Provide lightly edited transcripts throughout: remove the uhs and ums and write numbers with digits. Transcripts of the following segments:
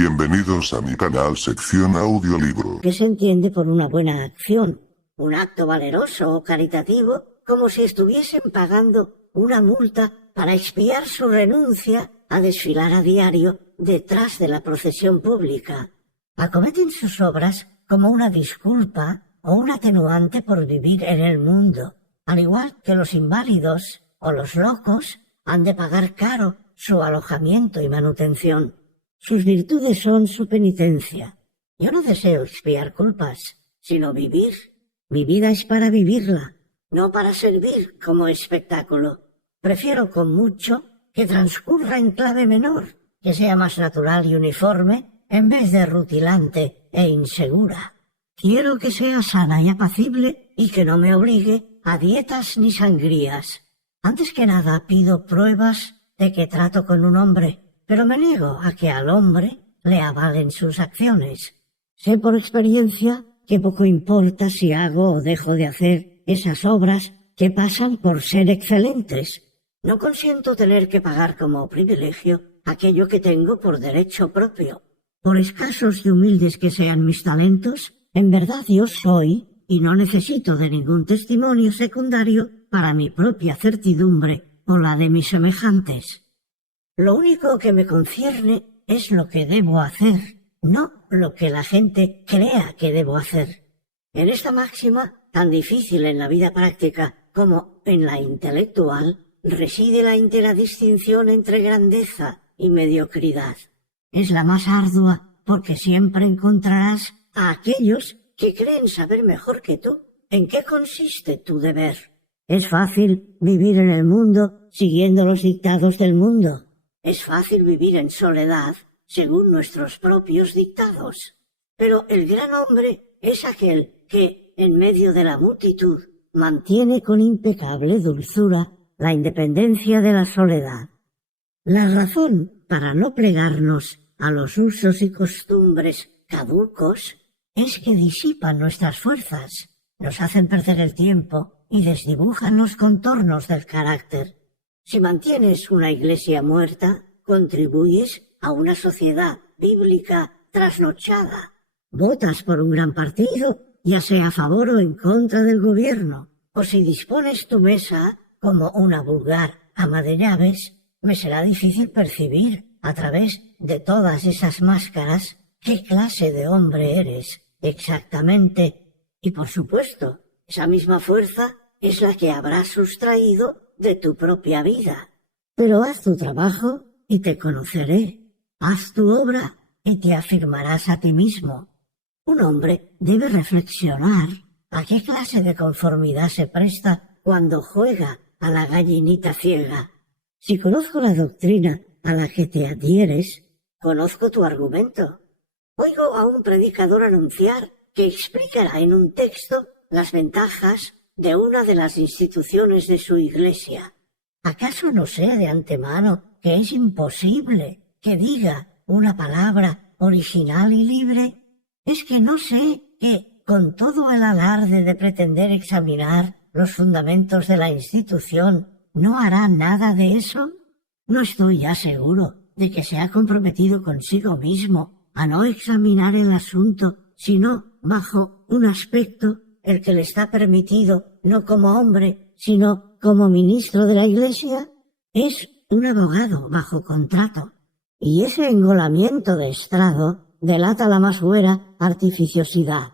Bienvenidos a mi canal sección audiolibro. ¿Qué se entiende por una buena acción? Un acto valeroso o caritativo, como si estuviesen pagando una multa para expiar su renuncia a desfilar a diario detrás de la procesión pública. Acometen sus obras como una disculpa o un atenuante por vivir en el mundo, al igual que los inválidos o los locos han de pagar caro su alojamiento y manutención. Sus virtudes son su penitencia. Yo no deseo expiar culpas, sino vivir. Mi vida es para vivirla, no para servir como espectáculo. Prefiero con mucho que transcurra en clave menor, que sea más natural y uniforme, en vez de rutilante e insegura. Quiero que sea sana y apacible y que no me obligue a dietas ni sangrías. Antes que nada pido pruebas de que trato con un hombre, pero me niego a que al hombre le avalen sus acciones. Sé por experiencia que poco importa si hago o dejo de hacer esas obras que pasan por ser excelentes. No consiento tener que pagar como privilegio aquello que tengo por derecho propio. Por escasos y humildes que sean mis talentos, en verdad yo soy, y no necesito de ningún testimonio secundario para mi propia certidumbre o la de mis semejantes. Lo único que me concierne es lo que debo hacer, no lo que la gente crea que debo hacer. En esta máxima, tan difícil en la vida práctica como en la intelectual, reside la entera distinción entre grandeza y mediocridad. Es la más ardua porque siempre encontrarás a aquellos que creen saber mejor que tú en qué consiste tu deber. Es fácil vivir en el mundo siguiendo los dictados del mundo. Es fácil vivir en soledad según nuestros propios dictados. Pero el gran hombre es aquel que, en medio de la multitud, mantiene con impecable dulzura la independencia de la soledad. La razón para no plegarnos a los usos y costumbres caducos es que disipan nuestras fuerzas, nos hacen perder el tiempo y desdibujan los contornos del carácter. Si mantienes una iglesia muerta, contribuyes a una sociedad bíblica trasnochada. Votas por un gran partido, ya sea a favor o en contra del gobierno, o si dispones tu mesa como una vulgar ama de llaves, me será difícil percibir, a través de todas esas máscaras, qué clase de hombre eres exactamente. Y por supuesto, esa misma fuerza es la que habrás sustraído de tu propia vida. Pero haz tu trabajo y te conoceré. Haz tu obra y te afirmarás a ti mismo. Un hombre debe reflexionar a qué clase de conformidad se presta cuando juega a la gallinita ciega. Si conozco la doctrina a la que te adhieres, conozco tu argumento. Oigo a un predicador anunciar que explicará en un texto las ventajas de una de las instituciones de su iglesia. ¿Acaso no sé de antemano que es imposible que diga una palabra original y libre? ¿Es que no sé que, con todo el alarde de pretender examinar los fundamentos de la institución, no hará nada de eso? No estoy ya seguro de que se ha comprometido consigo mismo a no examinar el asunto, sino bajo un aspecto el que le está permitido no como hombre, sino como ministro de la Iglesia. Es un abogado bajo contrato, y ese engolamiento de estrado delata la más buena artificiosidad.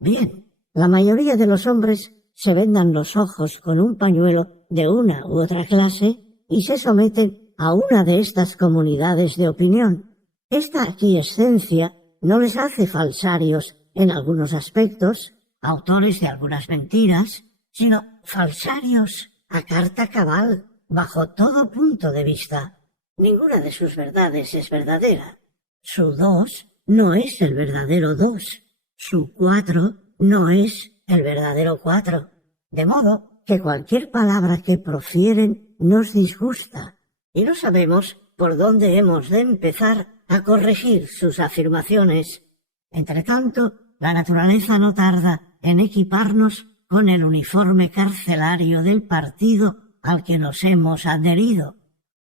Bien, la mayoría de los hombres se vendan los ojos con un pañuelo de una u otra clase y se someten a una de estas comunidades de opinión. Esta aquiescencia no les hace falsarios en algunos aspectos, autores de algunas mentiras, sino falsarios a carta cabal, bajo todo punto de vista. Ninguna de sus verdades es verdadera. Su 2 no es el verdadero 2. Su 4 no es el verdadero 4. De modo que cualquier palabra que profieren nos disgusta, y no sabemos por dónde hemos de empezar a corregir sus afirmaciones. Entretanto, la naturaleza no tarda en equiparnos con el uniforme carcelario del partido al que nos hemos adherido.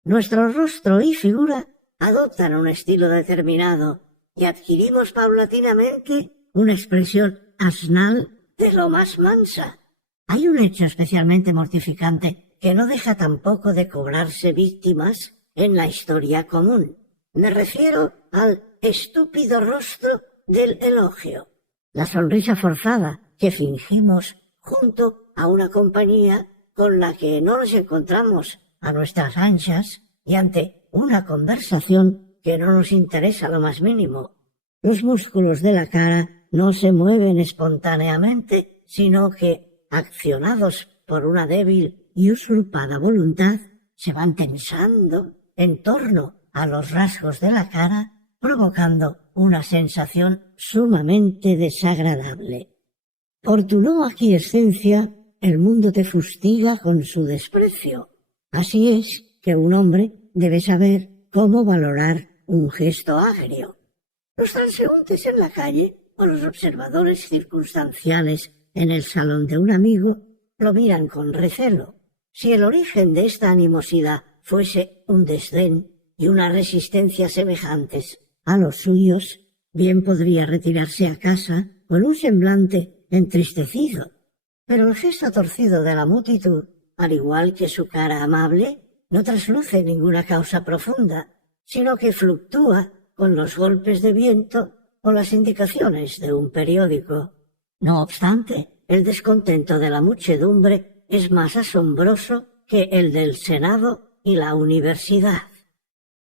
Nuestro rostro y figura adoptan un estilo determinado, y adquirimos paulatinamente una expresión asnal de lo más mansa. Hay un hecho especialmente mortificante que no deja tampoco de cobrarse víctimas en la historia común. Me refiero al estúpido rostro del elogio, la sonrisa forzada que fingimos junto a una compañía con la que no nos encontramos a nuestras anchas y ante una conversación que no nos interesa lo más mínimo. Los músculos de la cara no se mueven espontáneamente, sino que, accionados por una débil y usurpada voluntad, se van tensando en torno a los rasgos de la cara, provocando una sensación sumamente desagradable. Por tu no aquiescencia, el mundo te fustiga con su desprecio. Así es que un hombre debe saber cómo valorar un gesto agrio. Los transeúntes en la calle o los observadores circunstanciales en el salón de un amigo lo miran con recelo. Si el origen de esta animosidad fuese un desdén y una resistencia semejantes a los suyos, bien podría retirarse a casa con un semblante entristecido. Pero el gesto torcido de la multitud, al igual que su cara amable, no trasluce ninguna causa profunda, sino que fluctúa con los golpes de viento o las indicaciones de un periódico. No obstante, el descontento de la muchedumbre es más asombroso que el del Senado y la universidad.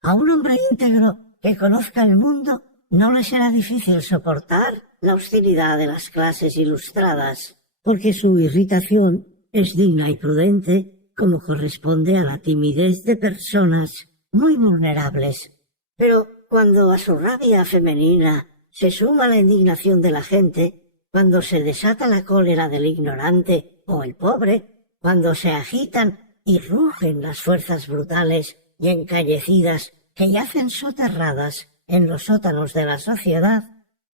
A un hombre íntegro que conozca el mundo no le será difícil soportar la hostilidad de las clases ilustradas, porque su irritación es digna y prudente, como corresponde a la timidez de personas muy vulnerables. Pero cuando a su rabia femenina se suma la indignación de la gente, cuando se desata la cólera del ignorante o el pobre, cuando se agitan y rugen las fuerzas brutales y encallecidas que yacen soterradas en los sótanos de la sociedad,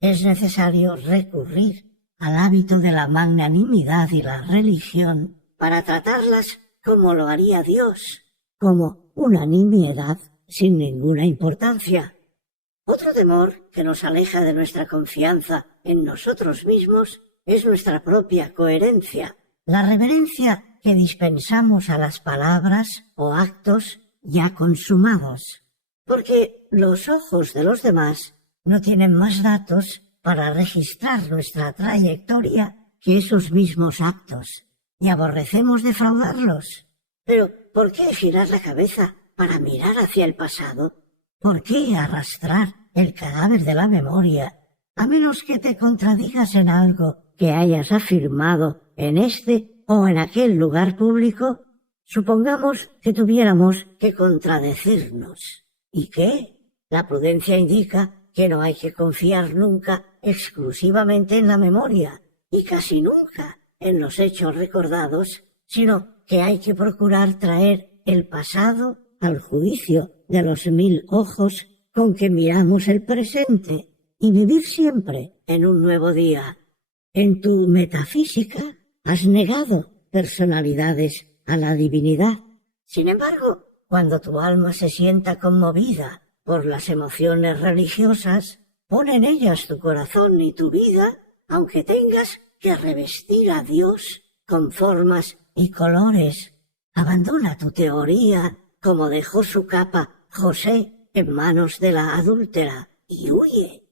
es necesario recurrir al hábito de la magnanimidad y la religión para tratarlas como lo haría Dios, como una nimiedad sin ninguna importancia. Otro temor que nos aleja de nuestra confianza en nosotros mismos es nuestra propia coherencia, la reverencia que dispensamos a las palabras o actos ya consumados, porque los ojos de los demás no tienen más datos para registrar nuestra trayectoria que esos mismos actos, y aborrecemos defraudarlos. Pero, ¿por qué girar la cabeza para mirar hacia el pasado? ¿Por qué arrastrar el cadáver de la memoria, a menos que te contradigas en algo que hayas afirmado en este o en aquel lugar público? Supongamos que tuviéramos que contradecirnos. ¿Y qué? La prudencia indica que no hay que confiar nunca exclusivamente en la memoria y casi nunca en los hechos recordados, sino que hay que procurar traer el pasado al juicio de los 1000 ojos con que miramos el presente y vivir siempre en un nuevo día. En tu metafísica has negado personalidades a la divinidad. Sin embargo, cuando tu alma se sienta conmovida por las emociones religiosas, pon en ellas tu corazón y tu vida, aunque tengas que revestir a Dios con formas y colores. Abandona tu teoría, como dejó su capa José en manos de la adúltera, y huye.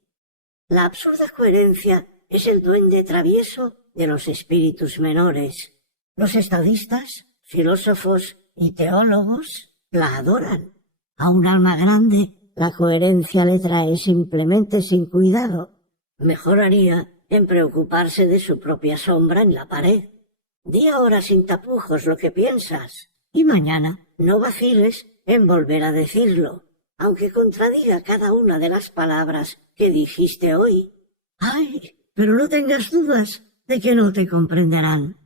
La absurda coherencia es el duende travieso de los espíritus menores. Los estadistas, filósofos y teólogos la adoran. A un alma grande la coherencia le trae simplemente sin cuidado. Mejor haría en preocuparse de su propia sombra en la pared. Di ahora sin tapujos lo que piensas, y mañana no vaciles en volver a decirlo, aunque contradiga cada una de las palabras que dijiste hoy. ¡Ay! Pero no tengas dudas de que no te comprenderán.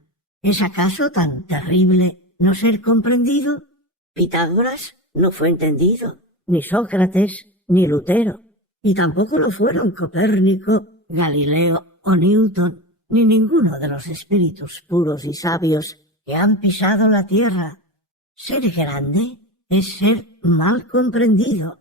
¿Es acaso tan terrible no ser comprendido? Pitágoras no fue entendido, ni Sócrates, ni Lutero, y tampoco lo fueron Copérnico, Galileo o Newton, ni ninguno de los espíritus puros y sabios que han pisado la tierra. Ser grande es ser mal comprendido.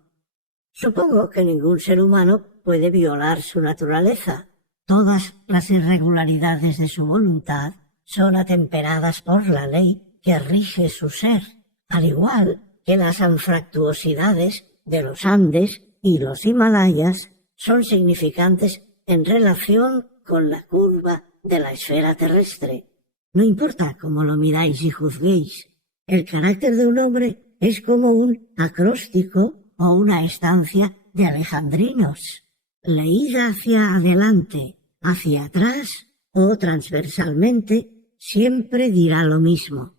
Supongo que ningún ser humano puede violar su naturaleza. Todas las irregularidades de su voluntad son atemperadas por la ley que rige su ser, al igual que las anfractuosidades de los Andes y los Himalayas son significantes en relación con la curva de la esfera terrestre. No importa cómo lo miráis y juzguéis, el carácter de un hombre es como un acróstico o una estancia de alejandrinos. Leída hacia adelante, hacia atrás o transversalmente, siempre dirá lo mismo.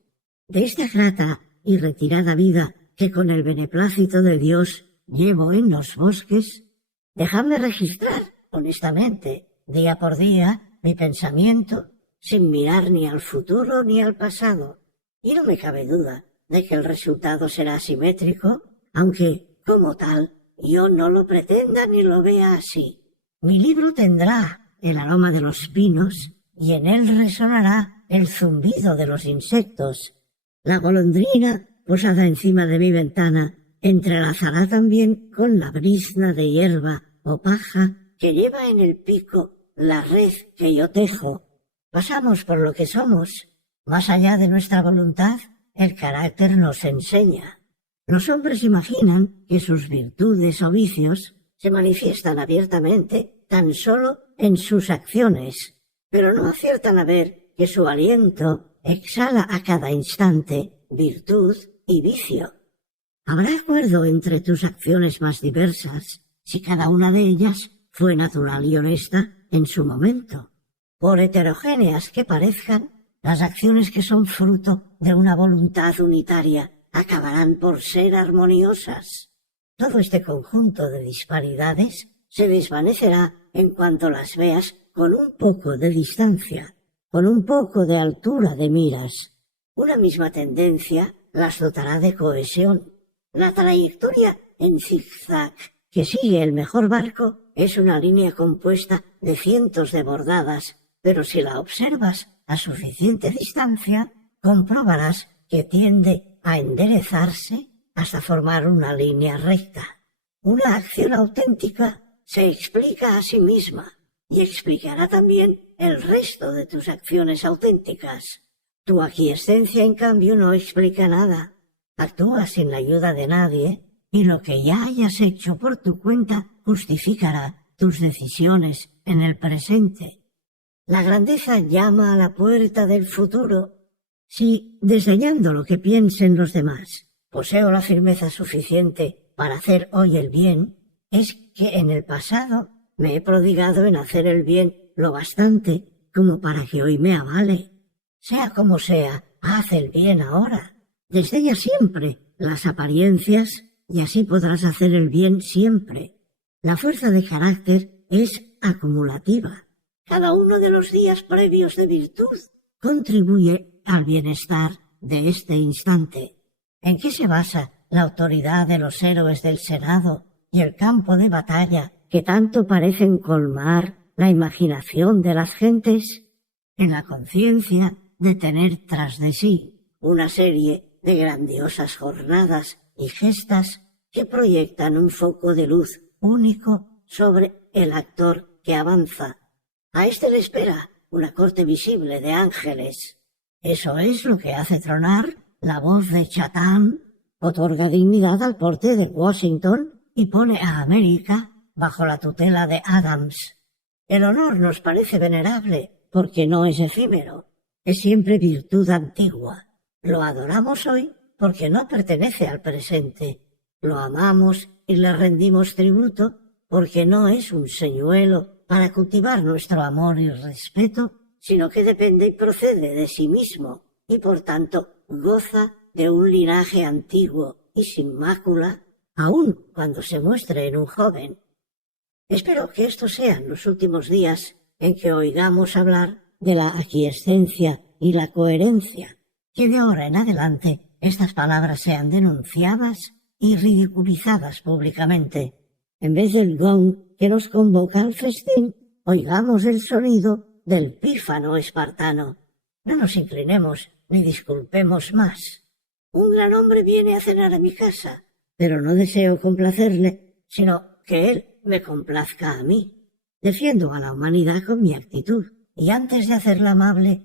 De esta grata y retirada vida que con el beneplácito de Dios llevo en los bosques, dejadme registrar, honestamente, día por día, mi pensamiento, sin mirar ni al futuro ni al pasado. Y no me cabe duda de que el resultado será asimétrico, aunque, como tal, yo no lo pretenda ni lo vea así. Mi libro tendrá el aroma de los pinos y en él resonará el zumbido de los insectos. La golondrina, posada encima de mi ventana, entrelazará también con la brizna de hierba o paja que lleva en el pico la red que yo tejo. Pasamos por lo que somos. Más allá de nuestra voluntad, el carácter nos enseña. Los hombres imaginan que sus virtudes o vicios se manifiestan abiertamente tan solo en sus acciones, pero no aciertan a ver que su aliento exhala a cada instante virtud y vicio. Habrá acuerdo entre tus acciones más diversas si cada una de ellas fue natural y honesta en su momento. Por heterogéneas que parezcan, las acciones que son fruto de una voluntad unitaria acabarán por ser armoniosas. Todo este conjunto de disparidades se desvanecerá en cuanto las veas con un poco de distancia, con un poco de altura de miras. Una misma tendencia las dotará de cohesión. La trayectoria en zigzag que sigue el mejor barco es una línea compuesta de cientos de bordadas, pero si la observas a suficiente distancia, comprobarás que tiende a enderezarse hasta formar una línea recta. Una acción auténtica se explica a sí misma y explicará también el resto de tus acciones auténticas. Tu aquiescencia, en cambio, no explica nada. Actúas sin la ayuda de nadie y lo que ya hayas hecho por tu cuenta justificará tus decisiones en el presente. La grandeza llama a la puerta del futuro. Si, desdeñando lo que piensen los demás, poseo la firmeza suficiente para hacer hoy el bien, es que en el pasado me he prodigado en hacer el bien lo bastante como para que hoy me avale. Sea como sea, haz el bien ahora. Desdeña siempre las apariencias y así podrás hacer el bien siempre. La fuerza de carácter es acumulativa. Cada uno de los días previos de virtud contribuye al bienestar de este instante. ¿En qué se basa la autoridad de los héroes del Senado y el campo de batalla que tanto parecen colmar la imaginación de las gentes? En la conciencia de tener tras de sí una serie de grandiosas jornadas y gestas que proyectan un foco de luz único sobre el actor que avanza. A éste le espera una corte visible de ángeles. Eso es lo que hace tronar la voz de Chatham, otorga dignidad al porte de Washington y pone a América bajo la tutela de Adams. El honor nos parece venerable porque no es efímero, es siempre virtud antigua. Lo adoramos hoy porque no pertenece al presente. Lo amamos y le rendimos tributo porque no es un señuelo para cultivar nuestro amor y respeto, sino que depende y procede de sí mismo y por tanto goza de un linaje antiguo y sin mácula, aun cuando se muestre en un joven. Espero que estos sean los últimos días en que oigamos hablar de la aquiescencia y la coherencia, que de ahora en adelante estas palabras sean denunciadas y ridiculizadas públicamente. En vez del gong que nos convoca al festín, oigamos el sonido del pífano espartano. No nos inclinemos ni disculpemos más. Un gran hombre viene a cenar a mi casa, pero no deseo complacerle, sino que él me complazca a mí. Defiendo a la humanidad con mi actitud, y antes de hacerla amable,